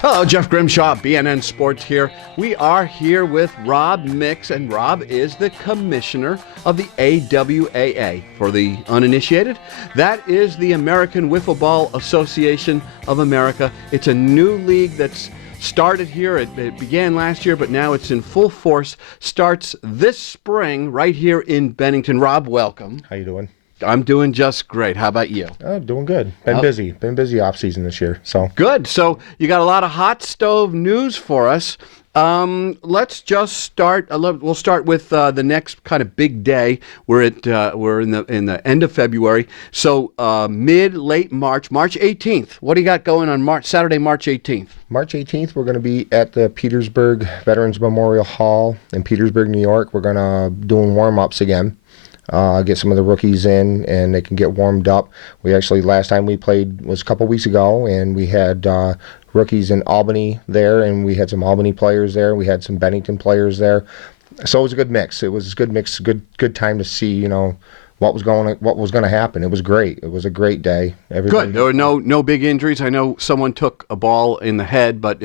Hello, Jeff Grimshaw, BNN Sports here. We are here with Rob Mix, and Rob is the commissioner of the AWAA. For the uninitiated, that is the American Wiffleball Association of America. It's a new league that's started here. It began last year, but now it's in full force. Starts this spring right here in Bennington. Rob, welcome. How you doing? I'm doing just great. How about you? Doing good. Been busy off season this year. So good. So you got a lot of hot stove news for us. Let's just start. We'll start with the next kind of big day. We're in the end of February. So late March, March 18th. What do you got going on Saturday, March 18th? March 18th, we're going to be at the Petersburg Veterans Memorial Hall in Petersburg, New York. We're going to doing warm-ups again. Get some of the rookies in, and they can get warmed up. We actually, last time we played was a couple weeks ago, and we had rookies in Albany there, and we had some Albany players there. We had some Bennington players there. So it was a good mix. It was a good mix, good time to see, what was going to happen. It was great. It was a great day. Good. There were no big injuries. I know someone took a ball in the head, but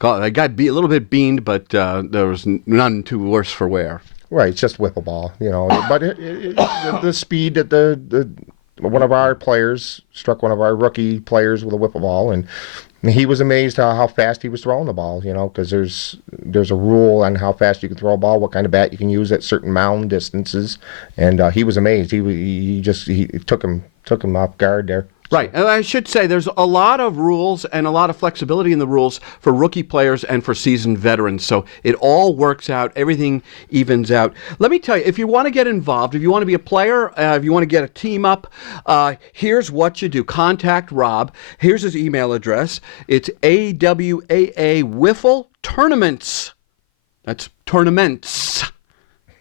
I got a little bit beamed, but there was none too worse for wear. Right, it's just Wiffleball, But the speed that one of our players struck one of our rookie players with a Wiffleball, and he was amazed how fast he was throwing the ball, because there's a rule on how fast you can throw a ball, what kind of bat you can use at certain mound distances, and he was amazed. He took him off guard there. Right. And I should say there's a lot of rules and a lot of flexibility in the rules for rookie players and for seasoned veterans. So it all works out. Everything evens out. Let me tell you, if you want to get involved, if you want to be a player, if you want to get a team up, here's what you do. Contact Rob. Here's his email address. It's AWAA Wiffle Tournaments. That's tournaments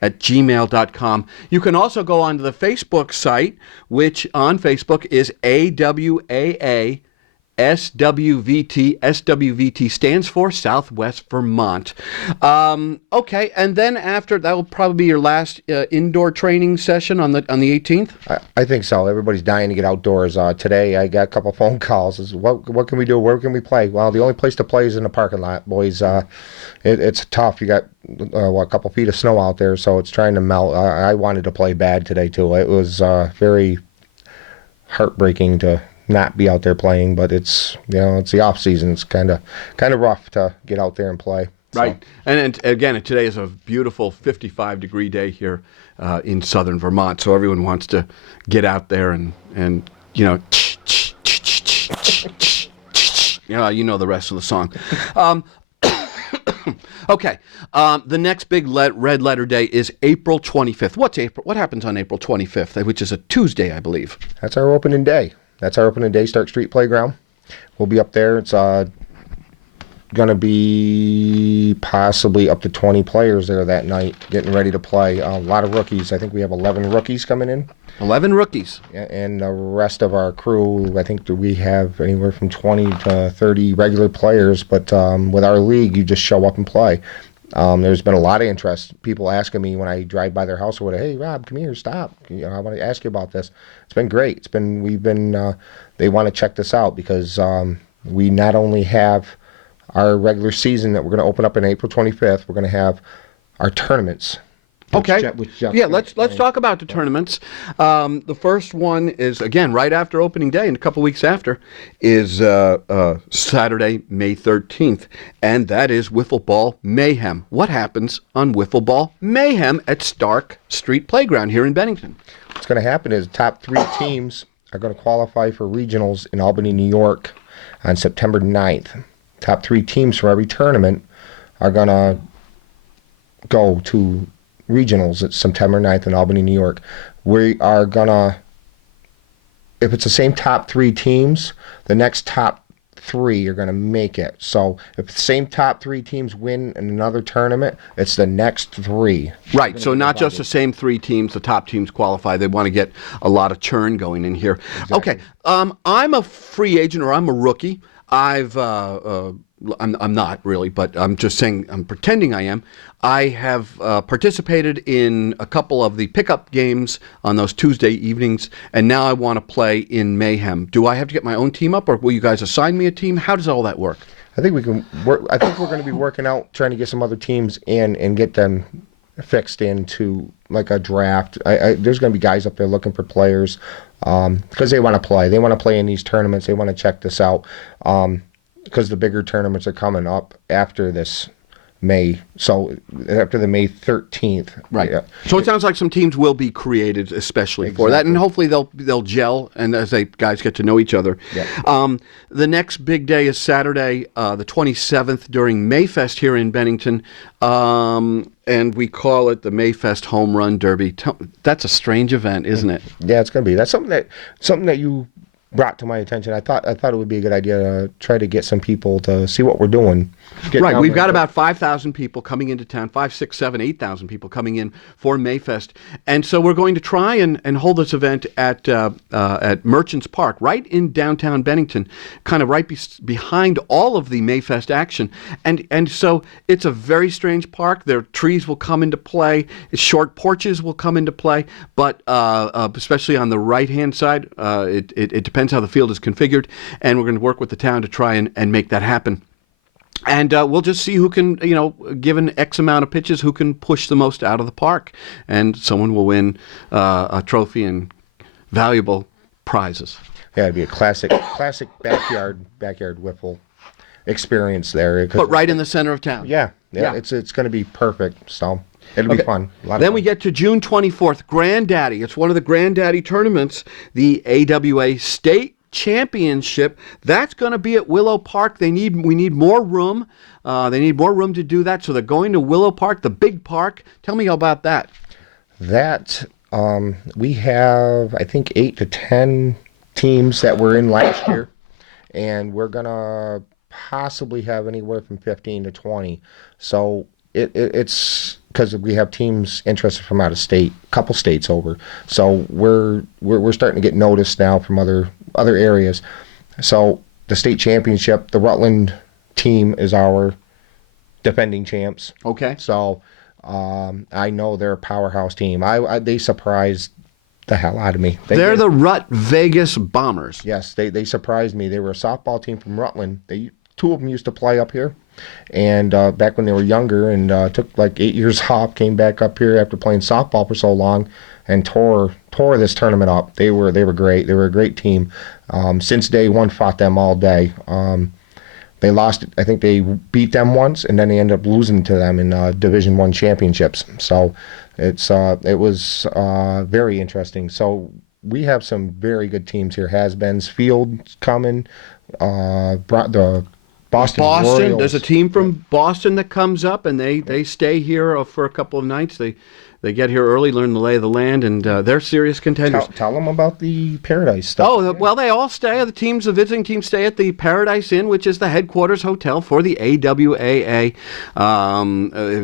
at gmail.com. You can also go onto the Facebook site, which on Facebook is AWAA SWVT. SWVT stands for Southwest Vermont. Okay, and then after that will probably be your last indoor training session on the 18th. I think so. Everybody's dying to get outdoors. Today I got a couple phone calls. What can we do? Where can we play? Well, the only place to play is in the parking lot, boys. It's tough. You got a couple feet of snow out there, so it's trying to melt. I wanted to play bad today too. It was very heartbreaking to not be out there playing, but it's the off season. It's kind of rough to get out there and play. Right, so. And again, today is a beautiful 55-degree day here in southern Vermont. So everyone wants to get out there and you know the rest of the song. Okay, the next big red letter day is April 25th. What happens on April 25th, which is a Tuesday, I believe? That's our opening day. Stark Street Playground. We'll be up there. It's going to be possibly up to 20 players there that night getting ready to play. A lot of rookies. I think we have 11 rookies coming in. 11 rookies. Yeah, and the rest of our crew, I think that we have anywhere from 20 to 30 regular players. But with our league, you just show up and play. There's been a lot of interest. People asking me when I drive by their house or whatever, hey, Rob, come here, stop. I want to ask you about this. It's been great. They want to check this out because we not only have our regular season that we're going to open up on April 25th, we're going to have our tournaments. Okay. Let's talk about the tournaments. The first one is, again, right after opening day and a couple weeks after, is Saturday, May 13th, and that is Wiffleball Mayhem. What happens on Wiffleball Mayhem at Stark Street Playground here in Bennington? What's going to happen is top 3 teams are going to qualify for regionals in Albany, New York on September 9th. Top 3 teams from every tournament are going to go to regionals at September 9th in Albany, New York. We are gonna, if it's the same top 3 teams, the next top 3 are gonna make it. So if the same top 3 teams win in another tournament, it's the next 3. Right, so not just the same 3 teams, the top teams qualify. They want to get a lot of churn going in here. Exactly. Okay, I'm a free agent, or I'm a rookie. I'm not really, but I'm just saying, I'm pretending I am. I have participated in a couple of the pickup games on those Tuesday evenings, and now I want to play in Mayhem. Do I have to get my own team up, or will you guys assign me a team? How does all that work? I think we can work. I think we're going to be working out, trying to get some other teams in and get them fixed into like a draft. There's going to be guys up there looking for players because they want to play. They want to play in these tournaments. They want to check this out because the bigger tournaments are coming up after this May. So after the May 13th. Right. Yeah. So it sounds like some teams will be created especially for that, and hopefully they'll gel, and as guys get to know each other. Yeah. The next big day is Saturday, the 27th, during Mayfest here in Bennington, and we call it the Mayfest Home Run Derby. That's a strange event, isn't it? Yeah, it's going to be. That's something that you brought to my attention. I thought it would be a good idea to try to get some people to see what we're doing. Right, we've got about 5,000 people coming into town, 5, 6, 7, 8,000 people coming in for Mayfest, and so we're going to try and hold this event at Merchants Park, right in downtown Bennington, kind of right behind all of the Mayfest action, and so it's a very strange park. Their trees will come into play, short porches will come into play, but especially on the right-hand side, it depends how the field is configured, and we're going to work with the town to try and make that happen. And we'll just see who can, given X amount of pitches, who can push the most out of the park. And someone will win a trophy and valuable prizes. Yeah, it'd be a classic backyard wiffle experience there. But right in the center of town. Yeah. It's going to be perfect. So it'll be fun. Then we get to June 24th, Granddaddy. It's one of the Granddaddy tournaments, the AWA State Championship. That's going to be at Willow Park. We need more room. They need more room to do that, so they're going to Willow Park, the big park. Tell me about that. We have, I think, 8 to 10 teams that were in last year, and we're going to possibly have anywhere from 15 to 20. So it's because we have teams interested from out of state, a couple states over. So we're starting to get noticed now from other areas. So the state championship, the Rutland team is our defending champs. Okay. So I know they're a powerhouse team. They surprised the hell out of me. They're the Rut Vegas Bombers. Yes, they surprised me. They were a softball team from Rutland. Two of them used to play up here, and back when they were younger, and took like 8 years off, came back up here after playing softball for so long, and tore this tournament up. They were great. They were a great team. Since day one, fought them all day. They lost. I think they beat them once, and then they ended up losing to them in Division I championships. So it was very interesting. So we have some very good teams here. Has-beens, Field's coming. The Boston Royals. There's a team from Boston that comes up, and they stay here for a couple of nights. They get here early, learn the lay of the land, and they're serious contenders. Tell them about the Paradise stuff. Oh, well, they all stay. The visiting teams stay at the Paradise Inn, which is the headquarters hotel for the AWAA.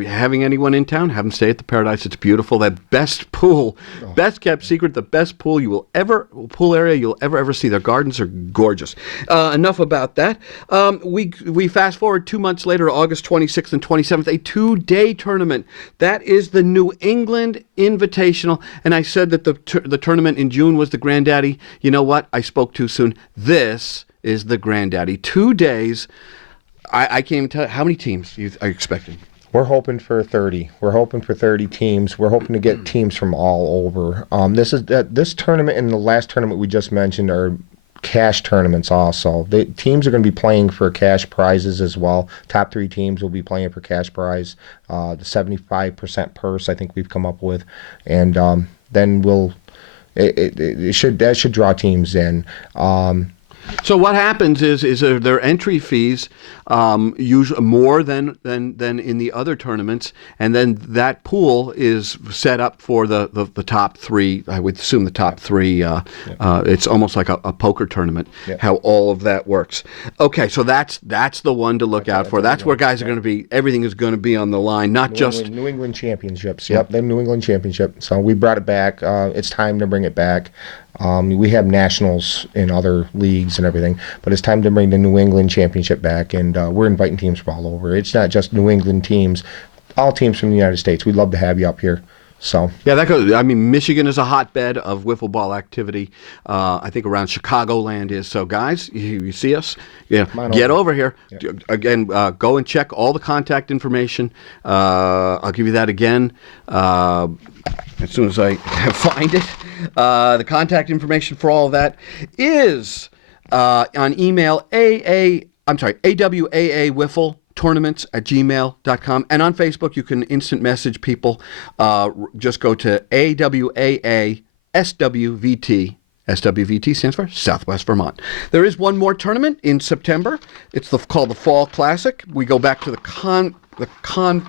Having anyone in town, have them stay at the Paradise. It's beautiful. That best pool, best kept secret, the best pool area you'll ever see. Their gardens are gorgeous. Enough about that. We fast forward 2 months later, August 26th and 27th, a 2-day tournament. That is the New England Invitational, and I said that the tournament in June was the Granddaddy. You know what? I spoke too soon. This is the Granddaddy. 2 days. I can't even tell how many teams are you expecting. We're hoping for 30. We're hoping for 30 teams. We're hoping to get teams from all over. This tournament and the last tournament we just mentioned are cash tournaments also. The teams are going to be playing for cash prizes as well. Top 3 teams will be playing for cash prize. The 75% purse I think we've come up with, and then that should draw teams in. So what happens is there are entry fees, usually more than in the other tournaments, and then that pool is set up for the top 3. I would assume the top 3. It's almost like a poker tournament. How all of that works. Okay, so that's the one to look out for. That's where guys are going to be. Everything is going to be on the line, not just New England Championships. Yep, the New England Championship. So we brought it back. It's time to bring it back. We have nationals in other leagues and everything, but it's time to bring the New England Championship back, and we're inviting teams from all over. It's not just New England teams, all teams from the United States. We'd love to have you up here. So Yeah, that goes. I mean, Michigan is a hotbed of wiffle ball activity. I think around Chicagoland is. So, guys, you see us, get over here. Yep. Again, go and check all the contact information. I'll give you that again as soon as I find it. The contact information for all of that is on email AWAA Wiffle tournaments at gmail.com, and on Facebook you can instant message people. Just go to AWAA SWVT. SWVT stands for Southwest Vermont. There is one more tournament in September. It's called the Fall Classic. We go back to the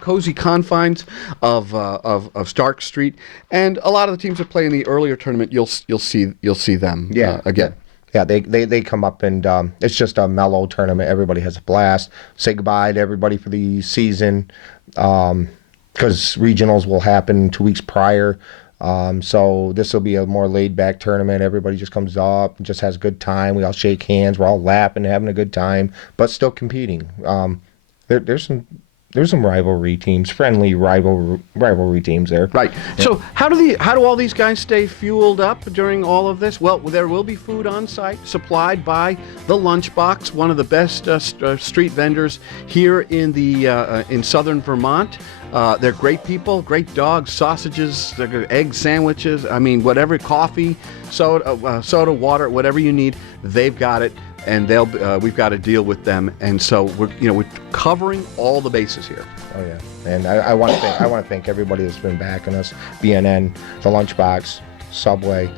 cozy confines of Stark Street, and a lot of the teams that play in the earlier tournament, you'll see them again. Yeah, they come up, and it's just a mellow tournament. Everybody has a blast. Say goodbye to everybody for the season, because regionals will happen 2 weeks prior. So this will be a more laid-back tournament. Everybody just comes up and just has a good time. We all shake hands. We're all laughing, having a good time, but still competing. There's some rivalry teams, friendly rivalry teams there. Right. Yeah. So how do all these guys stay fueled up during all of this? Well, there will be food on site supplied by the Lunchbox, one of the best street vendors here in southern Vermont. They're great people, great dogs, sausages, egg sandwiches. I mean, whatever, coffee, soda, water, whatever you need, they've got it. And we've got to deal with them, and so we're covering all the bases here. Oh yeah, and I want to thank everybody that's been backing us: BNN, the Lunchbox, Subway,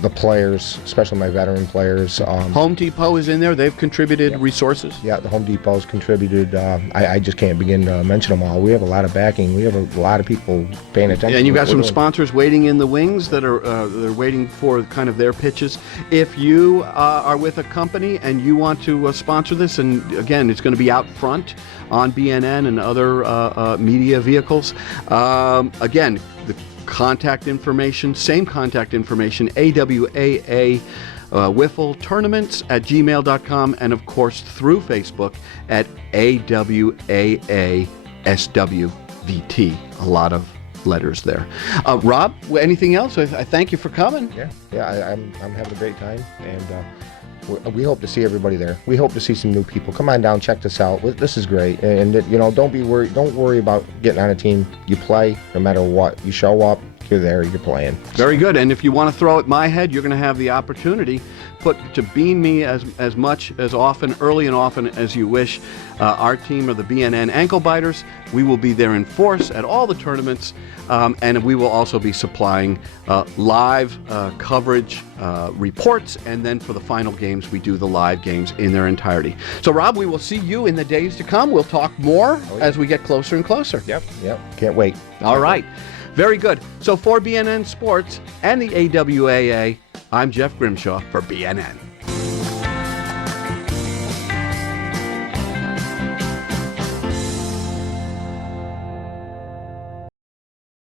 the players, especially my veteran players. Home Depot is in there; they've contributed resources. Yeah, the Home Depot's contributed. I just can't begin to mention them all. We have a lot of backing. We have a lot of people paying attention. And you've got some sponsors waiting in the wings that are they're waiting for kind of their pitches. If you are with a company and you want to sponsor this, and again, it's going to be out front on BNN and other media vehicles. Again, the contact information, same contact information, AWAA Wiffle Tournaments at gmail.com, and of course through Facebook at AWAA SWVT. A lot of letters there. Rob, anything else? I thank you for coming. Yeah, I'm having a great time, and we hope to see everybody there. We hope to see some new people. Come on down, check this out. This is great, and don't be worried. Don't worry about getting on a team. You play no matter what. You show up. You're there. You're playing. Very good. And if you want to throw at my head, you're going to have the opportunity to bean me as much, as often, early and often as you wish. Our team are the BNN Ankle Biters. We will be there in force at all the tournaments, and we will also be supplying live coverage, reports, and then for the final games, we do the live games in their entirety. So, Rob, we will see you in the days to come. We'll talk more as we get closer and closer. Yep. Can't wait. All right. Very good. So for BNN Sports and the AWAA, I'm Jeff Grimshaw for BNN.